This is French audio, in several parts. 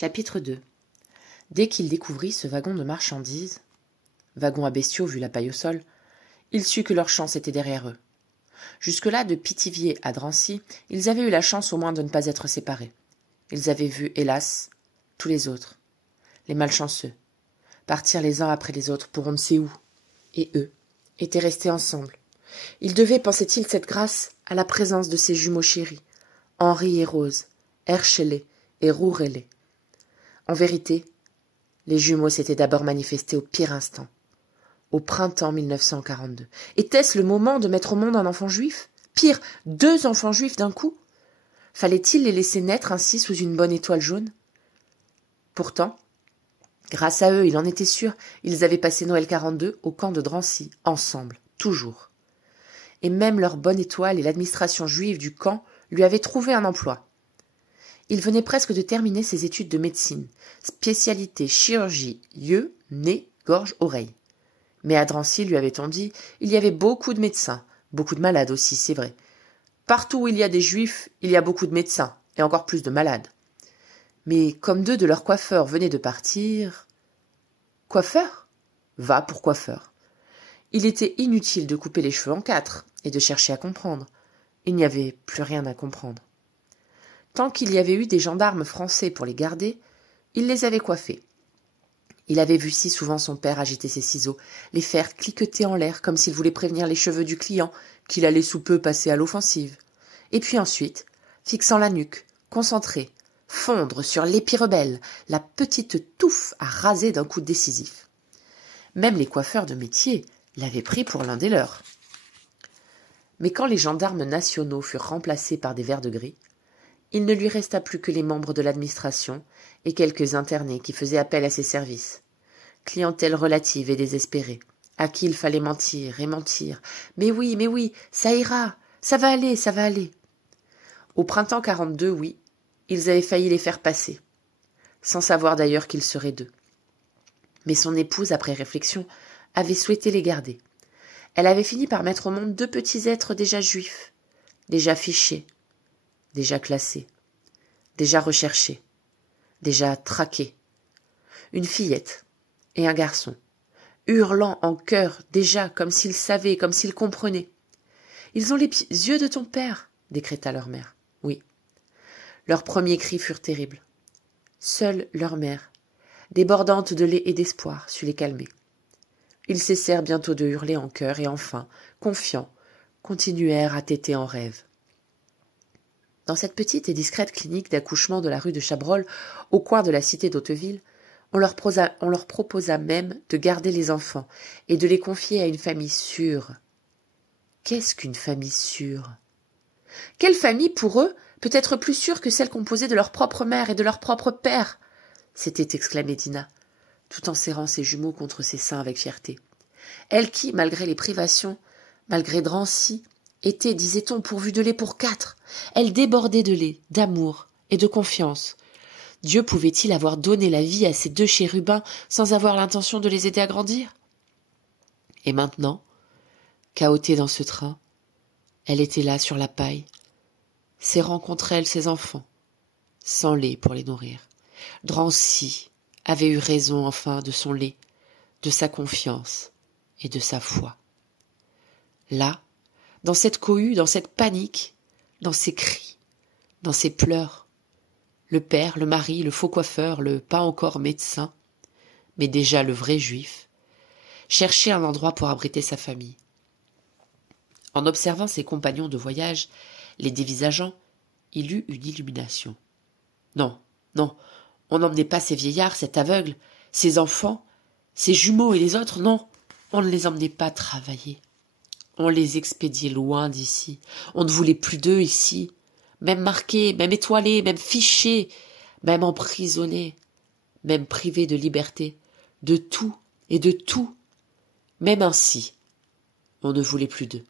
Chapitre 2. Dès qu'il découvrit ce wagon de marchandises, wagon à bestiaux vu la paille au sol, il sut que leur chance était derrière eux. Jusque-là, de Pithiviers à Drancy, ils avaient eu la chance au moins de ne pas être séparés. Ils avaient vu, hélas, tous les autres, les malchanceux, partir les uns après les autres pour on ne sait où, et eux étaient restés ensemble. Ils devaient, pensait-il, cette grâce à la présence de ces jumeaux chéris, Henri et Rose, Herschelé et Rourelé. En vérité, les jumeaux s'étaient d'abord manifestés au pire instant, au printemps 1942. Était-ce le moment de mettre au monde un enfant juif? Pire, 2 enfants juifs d'un coup? Fallait-il les laisser naître ainsi sous une bonne étoile jaune? Pourtant, grâce à eux, il en était sûr, ils avaient passé Noël 42 au camp de Drancy, ensemble, toujours. Et même leur bonne étoile et l'administration juive du camp lui avaient trouvé un emploi. Il venait presque de terminer ses études de médecine, spécialité chirurgie, yeux, nez, gorge, oreille. Mais à Drancy, lui avait-on dit, il y avait beaucoup de médecins, beaucoup de malades aussi, c'est vrai. Partout où il y a des juifs, il y a beaucoup de médecins, et encore plus de malades. Mais comme 2 de leurs coiffeurs venaient de partir... Coiffeur? Va pour coiffeur. Il était inutile de couper les cheveux en 4 et de chercher à comprendre. Il n'y avait plus rien à comprendre. Tant qu'il y avait eu des gendarmes français pour les garder, il les avait coiffés. Il avait vu si souvent son père agiter ses ciseaux, les faire cliqueter en l'air comme s'il voulait prévenir les cheveux du client qu'il allait sous peu passer à l'offensive. Et puis ensuite, fixant la nuque, concentré, fondre sur l'épi rebelle, la petite touffe à raser d'un coup décisif. Même les coiffeurs de métier l'avaient pris pour l'un des leurs. Mais quand les gendarmes nationaux furent remplacés par des verres de gris, il ne lui resta plus que les membres de l'administration et quelques internés qui faisaient appel à ses services. Clientèle relative et désespérée, à qui il fallait mentir et mentir. Mais oui, ça ira, ça va aller. Au printemps 42, oui, ils avaient failli les faire passer, sans savoir d'ailleurs qu'ils seraient 2. Mais son épouse, après réflexion, avait souhaité les garder. Elle avait fini par mettre au monde 2 petits êtres déjà juifs, déjà fichés, déjà classés, déjà recherchés, déjà traqués. Une fillette et un garçon, hurlant en chœur déjà comme s'ils savaient, comme s'ils comprenaient. « Ils ont les yeux de ton père !» décréta leur mère. Oui. Leurs premiers cris furent terribles. Seule leur mère, débordante de lait et d'espoir, sut les calmer. Ils cessèrent bientôt de hurler en chœur et enfin, confiants, continuèrent à téter en rêve. Dans cette petite et discrète clinique d'accouchement de la rue de Chabrol, au coin de la cité d'Hauteville, on leur proposa même de garder les enfants et de les confier à une famille sûre. Qu'est-ce qu'une famille sûre? Quelle famille, pour eux, peut être plus sûre que celle composée de leur propre mère et de leur propre père? S'était exclamée Dinah, tout en serrant ses jumeaux contre ses seins avec fierté. Elle qui, malgré les privations, malgré Drancy, était, disait-on, pourvue de lait pour 4. Elle débordait de lait, d'amour et de confiance. Dieu pouvait-il avoir donné la vie à ces 2 chérubins sans avoir l'intention de les aider à grandir? Et maintenant, cahotée dans ce train, elle était là sur la paille, serrant contre elle ses enfants, sans lait pour les nourrir. Drancy avait eu raison enfin de son lait, de sa confiance et de sa foi. Là, dans cette cohue, dans cette panique, dans ces cris, dans ces pleurs, le père, le mari, le faux coiffeur, le pas encore médecin, mais déjà le vrai juif, cherchait un endroit pour abriter sa famille. En observant ses compagnons de voyage, les dévisageant, il eut une illumination. Non, on n'emmenait pas ces vieillards, cet aveugle, ces enfants, ces jumeaux et les autres, non, on ne les emmenait pas travailler. On les expédiait loin d'ici. On ne voulait plus d'eux ici. Même marqués, même étoilés, même fichés, même emprisonnés, même privés de liberté, de tout et de tout. Même ainsi, on ne voulait plus d'eux.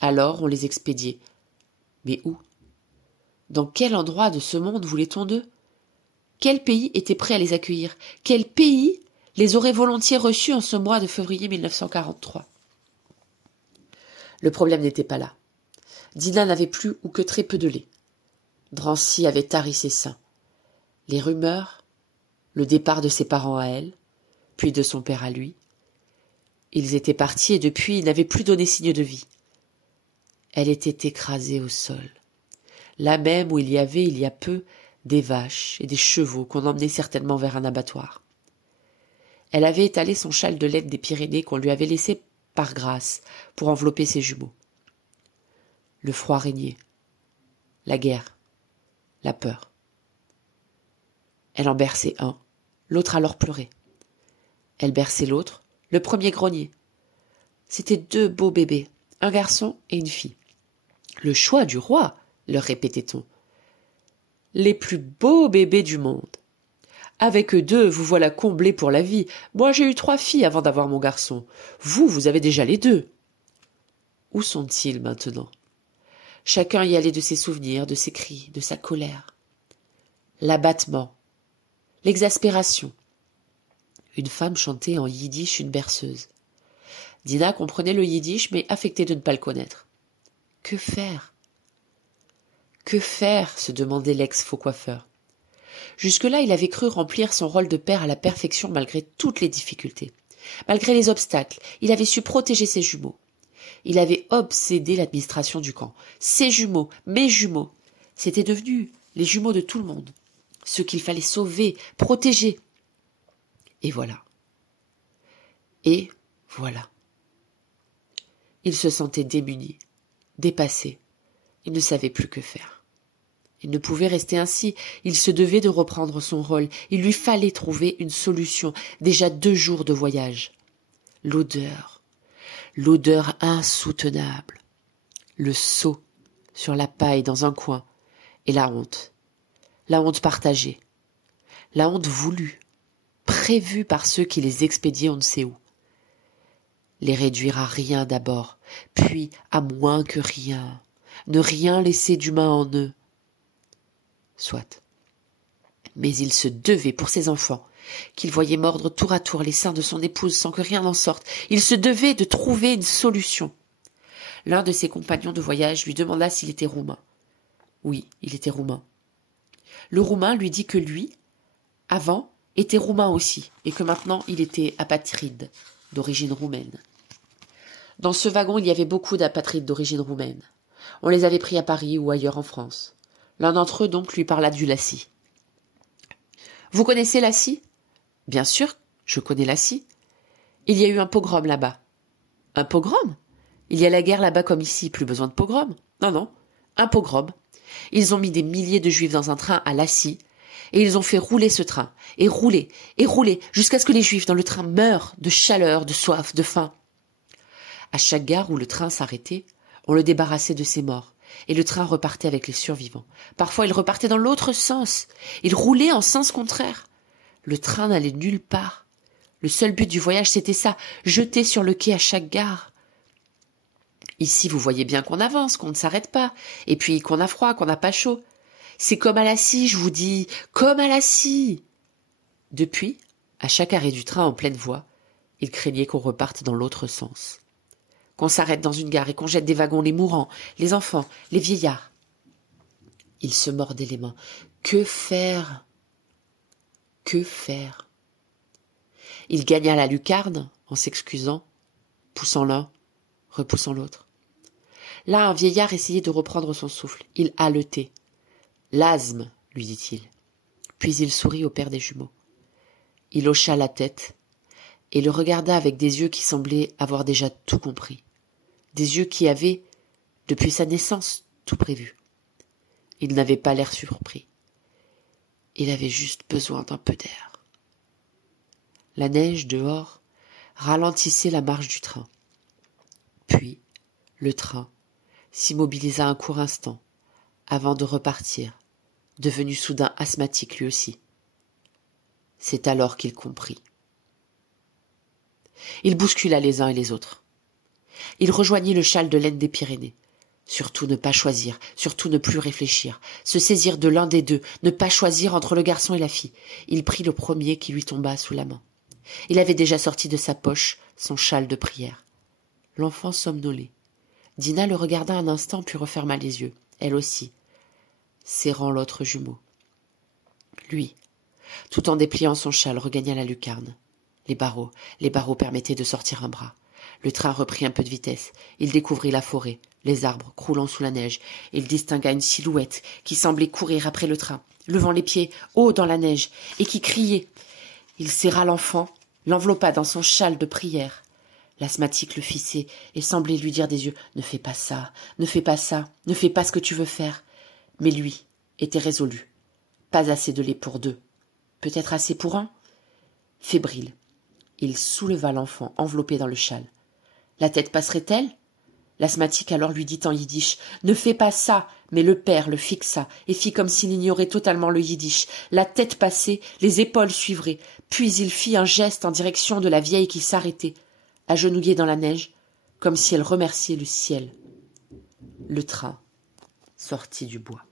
Alors on les expédiait. Mais où? Dans quel endroit de ce monde voulait-on d'eux? Quel pays était prêt à les accueillir? Quel pays les aurait volontiers reçus en ce mois de février 1943? Le problème n'était pas là. Dinah n'avait plus ou que très peu de lait. Drancy avait tari ses seins. Les rumeurs, le départ de ses parents à elle, puis de son père à lui. Ils étaient partis et depuis ils n'avaient plus donné signe de vie. Elle était écrasée au sol, là même où il y a peu, des vaches et des chevaux qu'on emmenait certainement vers un abattoir. Elle avait étalé son châle de laine des Pyrénées qu'on lui avait laissé par grâce pour envelopper ses jumeaux. Le froid régnait, la guerre, la peur. Elle en berçait un, l'autre alors pleurait. Elle berçait l'autre, le premier grognait. C'étaient 2 beaux bébés, un garçon et une fille. Le choix du roi, leur répétait-on. Les plus beaux bébés du monde. Avec eux 2, vous voilà comblés pour la vie. Moi, j'ai eu 3 filles avant d'avoir mon garçon. Vous avez déjà les 2. Où sont-ils maintenant? Chacun y allait de ses souvenirs, de ses cris, de sa colère. L'abattement, l'exaspération. Une femme chantait en yiddish une berceuse. Dina comprenait le yiddish, mais affectait de ne pas le connaître. Que faire? Que faire? Se demandait l'ex-faux coiffeur. Jusque-là, il avait cru remplir son rôle de père à la perfection malgré toutes les difficultés. Malgré les obstacles, il avait su protéger ses jumeaux. Il avait obsédé l'administration du camp. Ses jumeaux, mes jumeaux, c'étaient devenus les jumeaux de tout le monde. Ceux qu'il fallait sauver, protéger. Et voilà. Et voilà. Il se sentait démuni, dépassé. Il ne savait plus que faire. Il ne pouvait rester ainsi. Il se devait de reprendre son rôle. Il lui fallait trouver une solution. Déjà 2 jours de voyage. L'odeur insoutenable. Le seau sur la paille dans un coin. Et la honte. La honte partagée. La honte voulue. Prévue par ceux qui les expédiaient on ne sait où. Les réduire à rien d'abord, puis à moins que rien. Ne rien laisser d'humain en eux. Soit. Mais il se devait pour ses enfants, qu'il voyait mordre tour à tour les seins de son épouse sans que rien n'en sorte. Il se devait de trouver une solution. L'un de ses compagnons de voyage lui demanda s'il était roumain. Oui, il était roumain. Le roumain lui dit que lui, avant, était roumain aussi, et que maintenant il était apatride, d'origine roumaine. Dans ce wagon, il y avait beaucoup d'apatrides d'origine roumaine. On les avait pris à Paris ou ailleurs en France. L'un d'entre eux donc lui parla du Lacy. « Vous connaissez Lacy ?»« Bien sûr, je connais Lacy. Il y a eu un pogrom là-bas. »« Un pogrom ? Il y a la guerre là-bas comme ici, plus besoin de pogrom. »« Non, un pogrom. Ils ont mis des milliers de juifs dans un train à Lacy, et ils ont fait rouler ce train, et rouler, jusqu'à ce que les juifs dans le train meurent de chaleur, de soif, de faim. À chaque gare où le train s'arrêtait, on le débarrassait de ses morts, et le train repartait avec les survivants. Parfois, il repartait dans l'autre sens. Il roulait en sens contraire. Le train n'allait nulle part. Le seul but du voyage, c'était ça, jeter sur le quai à chaque gare. Ici, vous voyez bien qu'on avance, qu'on ne s'arrête pas, et puis qu'on a froid, qu'on n'a pas chaud. C'est comme à la scie, je vous dis, comme à la scie. Depuis, à chaque arrêt du train en pleine voie, il craignait qu'on reparte dans l'autre sens. Qu'on s'arrête dans une gare et qu'on jette des wagons les mourants, les enfants, les vieillards. Il se mordait les mains. Que faire? Que faire? Il gagna la lucarne en s'excusant, poussant l'un, repoussant l'autre. Là, un vieillard essayait de reprendre son souffle. Il haletait. « L'asthme, lui dit-il. » Puis il sourit au père des jumeaux. Il hocha la tête et le regarda avec des yeux qui semblaient avoir déjà tout compris. Des yeux qui avaient, depuis sa naissance, tout prévu. Il n'avait pas l'air surpris. Il avait juste besoin d'un peu d'air. La neige dehors ralentissait la marche du train. Puis, le train s'immobilisa un court instant, avant de repartir, devenu soudain asthmatique lui aussi. C'est alors qu'il comprit. Il bouscula les uns et les autres. Il rejoignit le châle de laine des Pyrénées. Surtout ne pas choisir, surtout ne plus réfléchir, se saisir de l'un des 2, ne pas choisir entre le garçon et la fille. Il prit le premier qui lui tomba sous la main. Il avait déjà sorti de sa poche son châle de prière. L'enfant somnolait. Dina le regarda un instant puis referma les yeux, elle aussi, serrant l'autre jumeau. Lui, tout en dépliant son châle, regagna la lucarne. Les barreaux permettaient de sortir un bras. Le train reprit un peu de vitesse. Il découvrit la forêt, les arbres croulant sous la neige. Il distingua une silhouette qui semblait courir après le train, levant les pieds haut dans la neige, et qui criait. Il serra l'enfant, l'enveloppa dans son châle de prière. L'asthmatique le fissait et semblait lui dire des yeux « Ne fais pas ça, ne fais pas ça, ne fais pas ce que tu veux faire. » Mais lui était résolu. Pas assez de lait pour deux. Peut-être assez pour un. Fébrile, il souleva l'enfant enveloppé dans le châle. La tête passerait-elle? L'asthmatique alors lui dit en yiddish « Ne fais pas ça !» Mais le père le fixa et fit comme s'il ignorait totalement le yiddish. La tête passait, les épaules suivraient. Puis il fit un geste en direction de la vieille qui s'arrêtait, agenouillée dans la neige, comme si elle remerciait le ciel. Le train sortit du bois.